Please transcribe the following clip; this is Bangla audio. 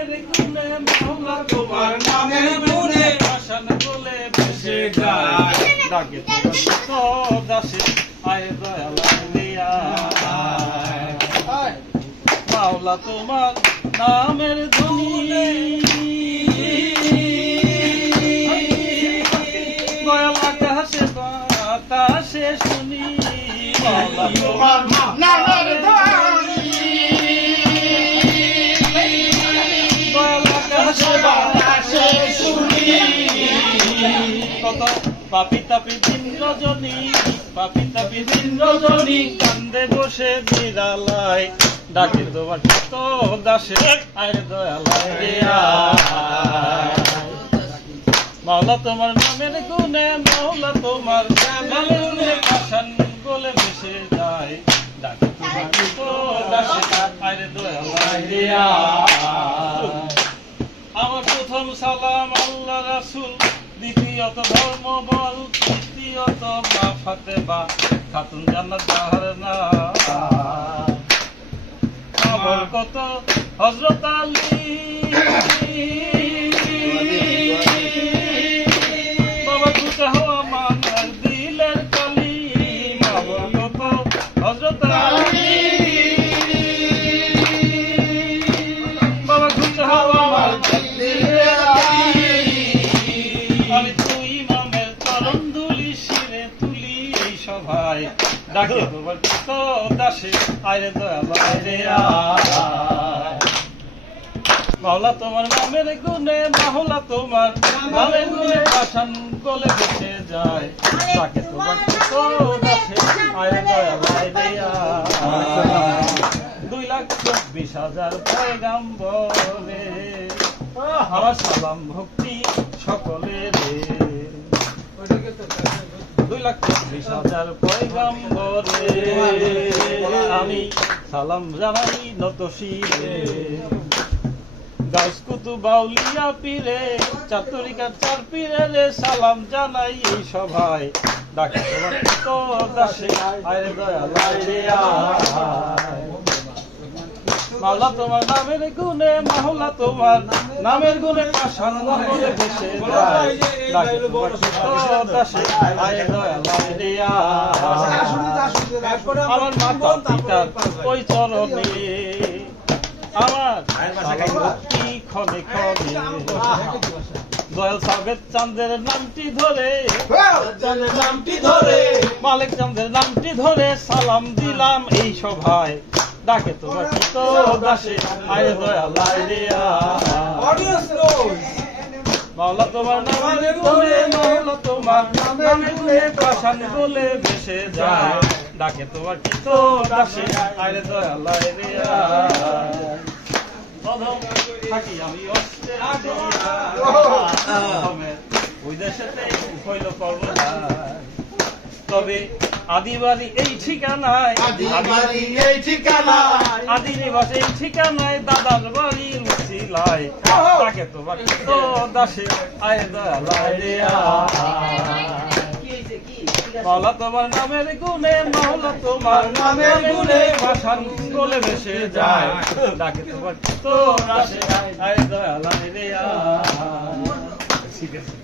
নামের গুণে মাওলা তোমার নামের গুণে আসান বলে ভেসে যায় ডাকে তোমার দাসে আয় দয়াল দিয়া মাওলা তোমার নামের ধ্বনি দয়াল আকাশে বাতাসে শুনি মাওলা তোমার নামের ধ্বনি দয়াল আকাশে বাতাসে শুনি কত পাপি তাপি দিন রজনী পাপি তাপি দিন রজনী কান্দে বসে বিড়ালায় ডাকে তোমার তো দাসে আরে দয়ালায় রে মাওলা তোমার নামের গুণে মাওলা তোমার নামের গুণে আসান বলে ভেসে যায় ডাকে তোমার তো দাসে আরে দয়ালায় রে আমার প্রথম সালাম আল্লাহ রাসূল দ্বিতীয়ত ধর্ম বল তৃতীয়ত মা ফাতেমা খাতুন জান্নাত জাহারনা আবার কত হযরত আলী বাবা দুটা হওয়া আমার দিলের কালি আবার কত হযরত আলী বাবা দুটা হওয়া আমার দিলের কালি আমি তুই ইমামের চরণ ধুলি শিরে তুলি এই সভায় ডাকে তোমার তো দাসে আয় দয়াল রে মাওলা তোমার নামের গুণে মাওলা তোমার নামের গুণে আসান বলে ভেসে যায় ডাকে তোমার তো দাসে আয় দয়াল রে 2,24,000 পয়গাম্বরে আমার সালাম ভক্তি সকলের 2,24,000 পয়গাম্বরে আমি সালাম জানাই নত শিরে গাছ কুতুব আউলিয়া পীরে চার তরিকার চার পীরে রে সালাম জানাই এই সভায় ডাকে তোমার তো দাসে আয় দয়াল রে মাওলা তোমার নামের গুণে মাওলা তোমার নামের গুণে আসান বলে ভেসে যায় ডাকে তোমার তো দাসে আয় দয়াল রে আমার মাতা পিতার ওই চরণে আমার ভক্তি ক্ষণে ক্ষণে দয়াল সাবেদ চাঁদের নামটি ধরে মালিক চাঁদের নামটি ধরে সালাম দিলাম এই সভায় ডাকে তোমার তো দাসে আয় দয়াল রে মাওলা তোমার নামের গুণে মাওলা তোমার নামের গুণে আসান বলে ভেসে যায় ডাকে তোমার তো দাসে আয় দয়াল রে থাকি আমি ওই দেশেতে হইল কর্ম তবে আদিবাড়ি এই ঠিকানায় আদি নিবাস এই ঠিকানায় দাদার বাড়ির উচিলায় তাকে তোমার তো দাসে আয় দয়াল রে মাওলা তোমার নামের গুণে মাওলা তোমার নামের গুণে ভাষান বলে ভেসে যায় ডাকে তোমার তো দাসে আয় দয়াল রে ঠিক আছে